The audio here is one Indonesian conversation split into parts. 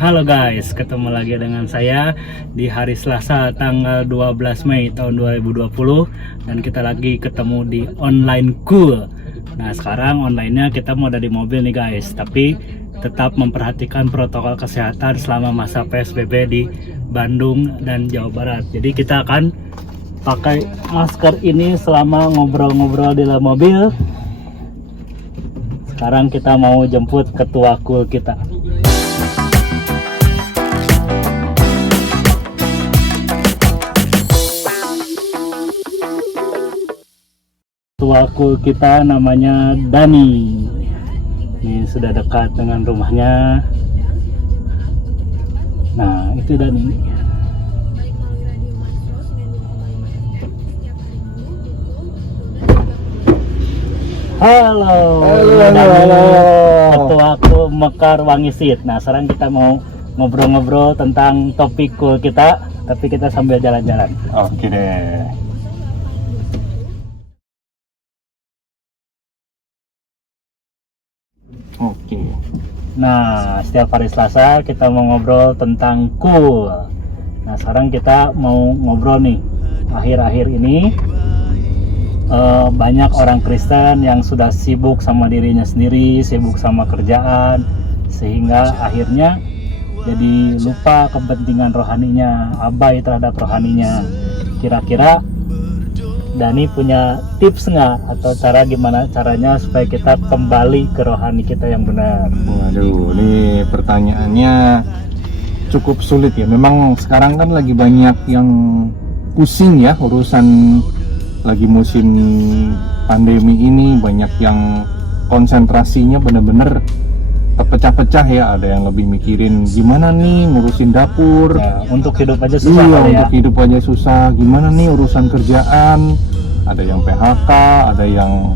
Halo guys, ketemu lagi dengan saya di hari Selasa tanggal 12 Mei tahun 2020 dan kita lagi ketemu di online cool. Nah sekarang online-nya kita mau ada di mobil nih guys, tapi tetap memperhatikan protokol kesehatan selama masa PSBB di Bandung dan Jawa Barat. Jadi kita akan pakai masker ini selama ngobrol-ngobrol di dalam mobil. Sekarang kita mau jemput ketua cool kita. Ketua cool kita namanya Dani. Ini sudah dekat dengan rumahnya. Nah, itu Dani. Halo. Halo. Ketua cool Mekar Wangisit. Nah, sekarang kita mau ngobrol-ngobrol tentang topik cool kita, tapi kita sambil jalan-jalan. Oke deh. Oke. Nah, setiap hari Selasa kita mau ngobrol tentang cool. Nah, sekarang kita mau ngobrol nih. Akhir-akhir ini banyak orang Kristen yang sudah sibuk sama dirinya sendiri, sibuk sama kerjaan, sehingga akhirnya jadi lupa kepentingan rohaninya, abai terhadap rohaninya. Kira-kira Dani punya tips nggak atau cara gimana caranya supaya kita kembali ke rohani kita yang benar? Waduh, ini pertanyaannya cukup sulit ya. Memang sekarang kan lagi banyak yang pusing ya urusan lagi musim pandemi ini, banyak yang konsentrasinya bener-bener terpecah-pecah ya. Ada yang lebih mikirin gimana nih ngurusin dapur. Nah, untuk hidup aja susah Iya, kali ya. untuk hidup aja susah. Gimana nih urusan kerjaan? Ada yang PHK, ada yang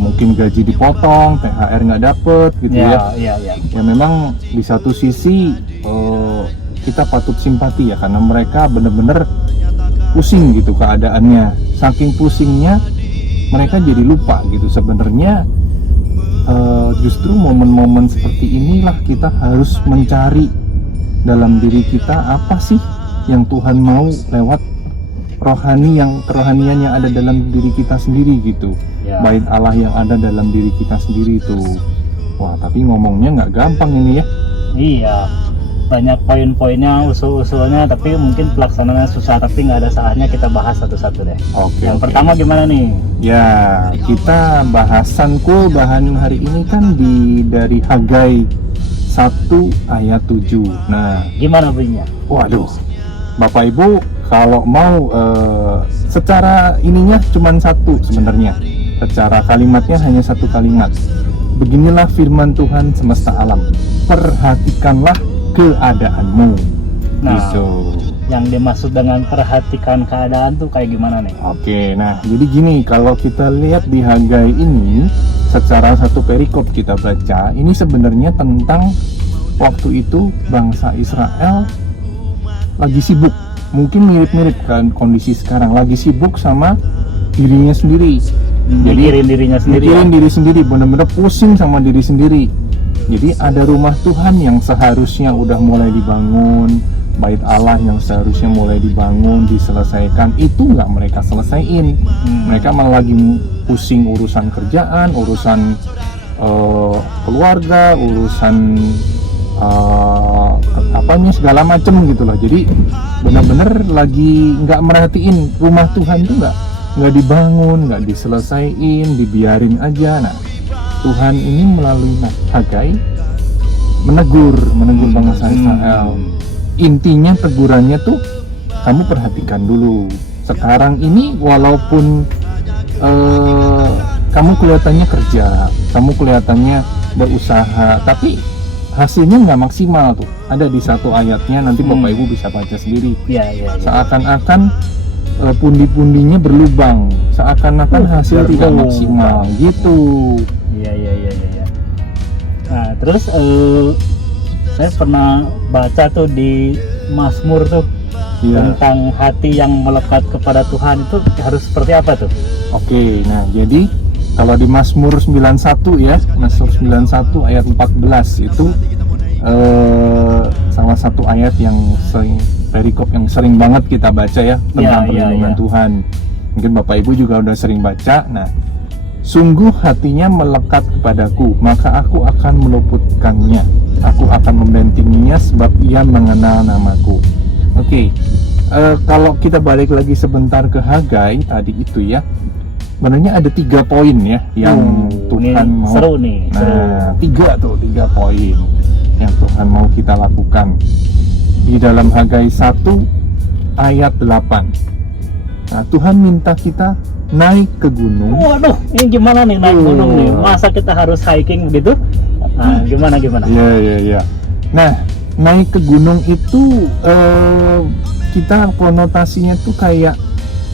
mungkin gaji dipotong, THR nggak dapet gitu ya. Iya. Ya memang di satu sisi kita patut simpati ya, karena mereka bener-bener pusing gitu keadaannya. Saking pusingnya mereka jadi lupa gitu sebenarnya. Justru momen-momen seperti inilah kita harus mencari dalam diri kita apa sih yang Tuhan mau lewat kerohanian yang ada dalam diri kita sendiri gitu. Ya. Bait Allah yang ada dalam diri kita sendiri itu. Wah, tapi ngomongnya nggak gampang ini ya. Iya, banyak poin-poinnya, usul-usulnya, tapi mungkin pelaksanaannya susah. Tapi nggak ada saatnya kita bahas satu-satu deh. Oke. Yang pertama gimana nih? Ya, kita bahasan bahan hari ini kan dari Hagai 1 ayat 7. Nah, Gimana bunyinya? waduh, Bapak Ibu kalau mau secara ininya cuma satu sebenarnya, secara kalimatnya hanya satu kalimat. Beginilah firman Tuhan semesta alam, perhatikanlah keadaanmu. Nah, Gitu. yang dimaksud dengan perhatikan keadaan tuh kayak gimana nih? Oke, nah jadi gini, kalau kita lihat di Hagai ini secara satu perikop kita baca, ini sebenarnya tentang waktu itu bangsa Israel lagi sibuk, mungkin mirip-mirip kan kondisi sekarang, lagi sibuk sama dirinya sendiri. Mikirin dirinya sendiri. Mikirin diri sendiri, bener-bener pusing sama diri sendiri. Jadi ada rumah Tuhan yang seharusnya udah mulai dibangun, bait Allah yang seharusnya mulai dibangun, diselesaikan, itu nggak mereka selesaiin. Mereka malah lagi pusing urusan kerjaan, urusan keluarga, urusan apanya segala macem gitu loh. Jadi benar-benar lagi nggak merhatiin rumah Tuhan tuh nggak dibangun, nggak diselesaiin, dibiarin aja. Nah, Tuhan ini melalui Hagai menegur bangsa Israel. Intinya tegurannya tuh, kamu perhatikan dulu. Sekarang ini walaupun kamu kelihatannya kerja, kamu kelihatannya berusaha, tapi hasilnya nggak maksimal tuh. Ada di satu ayatnya, nanti Bapak Ibu bisa baca sendiri. Iya. Seakan-akan pundi-pundinya berlubang, seakan-akan hasil tidak maksimal gitu. Iya. Nah, terus saya pernah baca tuh di Mazmur tuh tentang hati yang melekat kepada Tuhan itu harus seperti apa tuh? Oke, nah jadi Kalau di Mazmur 91 ya, Mazmur 91 ayat 14 itu salah satu ayat yang sering, perikop yang sering banget kita baca ya tentang perlindungan Tuhan. Mungkin Bapak Ibu juga udah sering baca. Nah, sungguh hatinya melekat kepadaku, maka aku akan meluputkannya. Aku akan membentenginya sebab ia mengenal namaku. Oke, kalau kita balik lagi sebentar ke Hagai tadi itu ya, sebenarnya ada 3 poin ya yang Tuhan mau. Seru nih. Nah, 3 poin yang Tuhan mau kita lakukan di dalam Hagai 1 ayat 8. Nah, Tuhan minta kita naik ke gunung. Waduh, ini gimana nih naik gunung nih? Masa kita harus hiking begitu? Nah, gimana? Iya. Nah, naik ke gunung itu kita konotasinya tuh kayak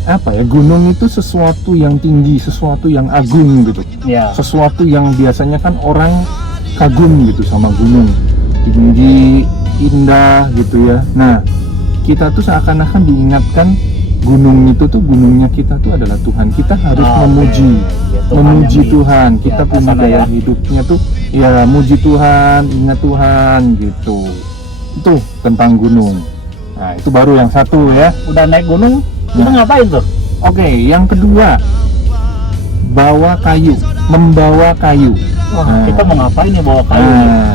apa ya? Gunung itu sesuatu yang tinggi, sesuatu yang agung gitu. Ya. Sesuatu yang biasanya kan orang kagum gitu sama gunung, tinggi, indah gitu ya. Nah, kita tuh seakan-akan diingatkan gunung itu tuh, gunungnya kita tuh adalah Tuhan. Kita harus memuji Tuhan. Kita punya gaya hidupnya tuh ya muji Tuhan, ingat Tuhan gitu. Itu tentang gunung. Nah, itu baru yang satu ya. Udah naik gunung, kita ngapain tuh? Oke, yang kedua, bawa kayu, membawa kayu. Wah, kita mau ngapain nih bawa kayu?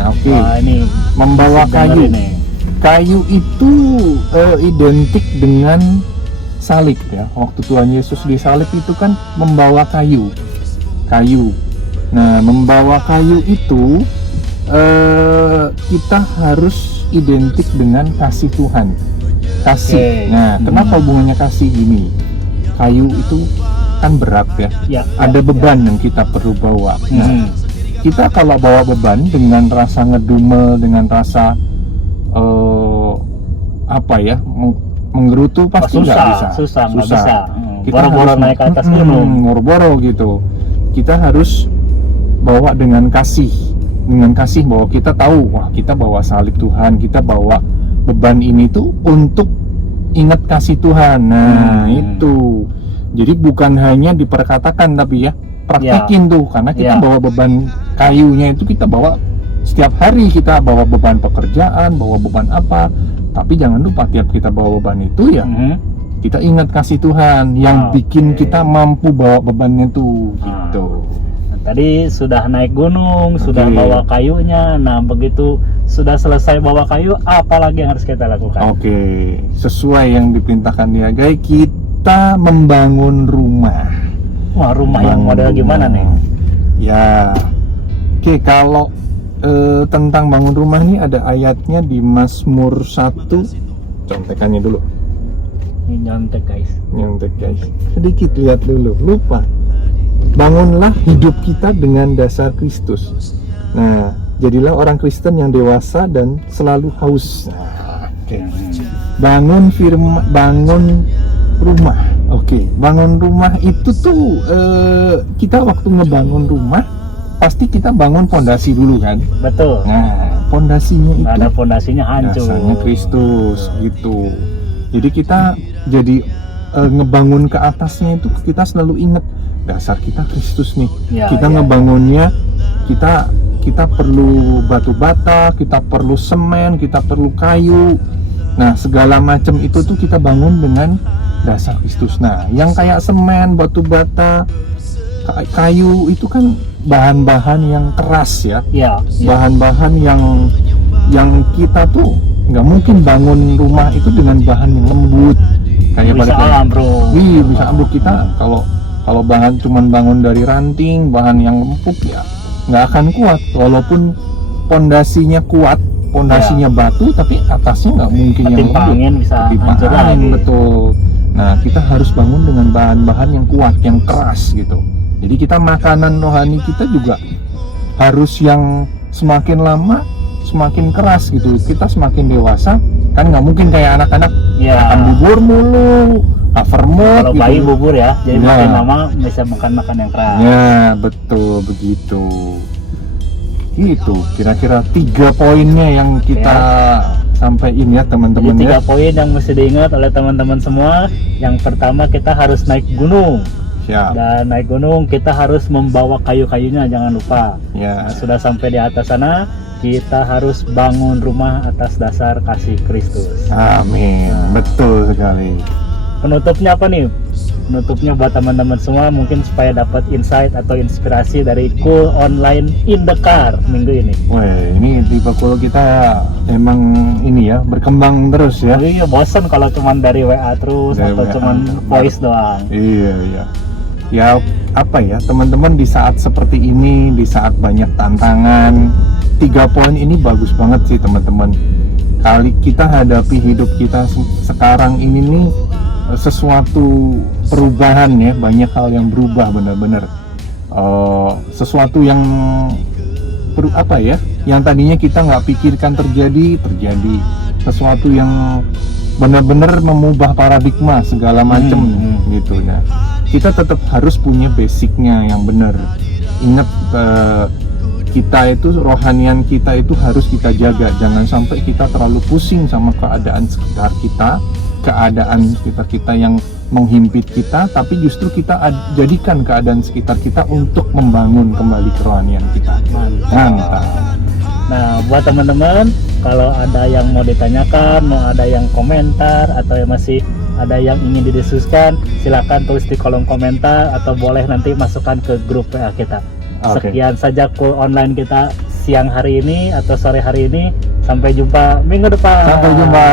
Oke. Wah, ini membawa kayu. Kayu itu identik dengan salib ya. Waktu Tuhan Yesus disalib itu kan membawa kayu. Nah, membawa kayu itu kita harus identik dengan kasih Tuhan. Kasih. Nah, kenapa hubungannya kasih gini? Kayu itu kan berat ya. Ada beban yang kita perlu bawa. Nah, kita kalau bawa beban dengan rasa ngedumel, dengan rasa menggerutu pasti nggak bisa. Susah. Kita Boro-boro naik ke atas gunung. Boro-boro gitu. Kita harus bawa dengan kasih bahwa kita tahu, wah kita bawa salib Tuhan, kita bawa beban ini tuh untuk ingat kasih Tuhan. Nah, itu. Jadi bukan hanya diperkatakan tapi ya praktekin tuh, karena kita bawa beban kayunya itu kita bawa setiap hari, kita bawa beban pekerjaan, bawa beban apa. Tapi jangan lupa tiap kita bawa beban itu ya kita ingat kasih Tuhan yang bikin kita mampu bawa bebannya tuh gitu. Nah, tadi sudah naik gunung, sudah bawa kayunya. Nah, begitu sudah selesai bawa kayu, apa lagi yang harus kita lakukan? Oke, sesuai yang diperintahkan di Hagai, kita membangun rumah. Wah, rumah yang model gimana nih? Ya, oke, kalau tentang bangun rumah ini ada ayatnya di Mazmur 1. Contekannya dulu. Ini nyontek guys. Sedikit lihat dulu. Lupa. Bangunlah hidup kita dengan dasar Kristus. Nah, jadilah orang Kristen yang dewasa dan selalu haus. Nah, bangun rumah. Bangun rumah itu tuh kita waktu ngebangun rumah pasti kita bangun pondasi dulu kan. Betul. Nah, pondasinya itu ada pondasinya hancur. Dasarnya Kristus gitu. Jadi kita ngebangun ke atasnya itu kita selalu ingat dasar kita Kristus nih. Kita ngebangunnya kita perlu batu bata, kita perlu semen, kita perlu kayu. Nah, segala macam itu tuh kita bangun dengan dasar Kristus. Nah, yang kayak semen, batu bata, kayu itu kan bahan-bahan yang keras ya. Bahan-bahan yang kita tuh nggak mungkin bangun rumah itu dengan bahan yang lembut kayak bisa ambruk. Bisa ambruk. Kita kalau bahan cuman bangun dari ranting, bahan yang empuk ya nggak akan kuat. Walaupun pondasinya kuat, pondasinya batu, tapi atasnya nggak mungkin yang lembut. Bisa hancur lagi. Betul. Nah, kita harus bangun dengan bahan-bahan yang kuat, yang keras gitu. Jadi kita makanan rohani kita juga harus yang semakin lama semakin keras gitu. Kita semakin dewasa kan nggak mungkin kayak anak-anak makan bubur mulu, covermut. Kalau bayi bubur ya, jadi makin lama bisa makan yang keras. Ya betul begitu. Gitu. Kira-kira 3 poinnya yang kita sampaikan ya teman-teman. Jadi 3 poin yang mesti diingat oleh teman-teman semua. Yang pertama, kita harus naik gunung. Dan naik gunung kita harus membawa kayu-kayunya, jangan lupa. Nah, sudah sampai di atas sana kita harus bangun rumah atas dasar kasih Kristus. Amin. Betul sekali. Penutupnya apa nih? Penutupnya buat teman-teman semua mungkin supaya dapat insight atau inspirasi dari Cool Online in the Car minggu ini. Wah, ini tipe Cool kita emang ini ya, berkembang terus ya. Iya, bosan kalau cuman dari WA terus Dari atau WA, cuman voice doang. Iya, iya. Ya apa ya, teman-teman di saat seperti ini, di saat banyak tantangan, 3 poin ini bagus banget sih teman-teman. Kali kita hadapi hidup kita sekarang ini nih sesuatu perubahan ya, banyak hal yang berubah benar-benar. Sesuatu yang apa ya, yang tadinya kita nggak pikirkan terjadi. Sesuatu yang benar-benar memubah paradigma segala macam gitu. Nah, kita tetap harus punya basicnya yang benar. Ingat, kita itu, rohanian kita itu harus kita jaga. Jangan sampai kita terlalu pusing sama keadaan sekitar kita yang menghimpit kita, tapi justru kita jadikan keadaan sekitar kita untuk membangun kembali kerohanian kita. Mantap. Nah, buat teman-teman, kalau ada yang mau ditanyakan, mau ada yang komentar, atau yang masih ada yang ingin didiskusikan, silakan tulis di kolom komentar atau boleh nanti masukkan ke grup WA kita. Oke. Sekian saja Cool Online kita siang hari ini atau sore hari ini. Sampai jumpa minggu depan. Sampai jumpa.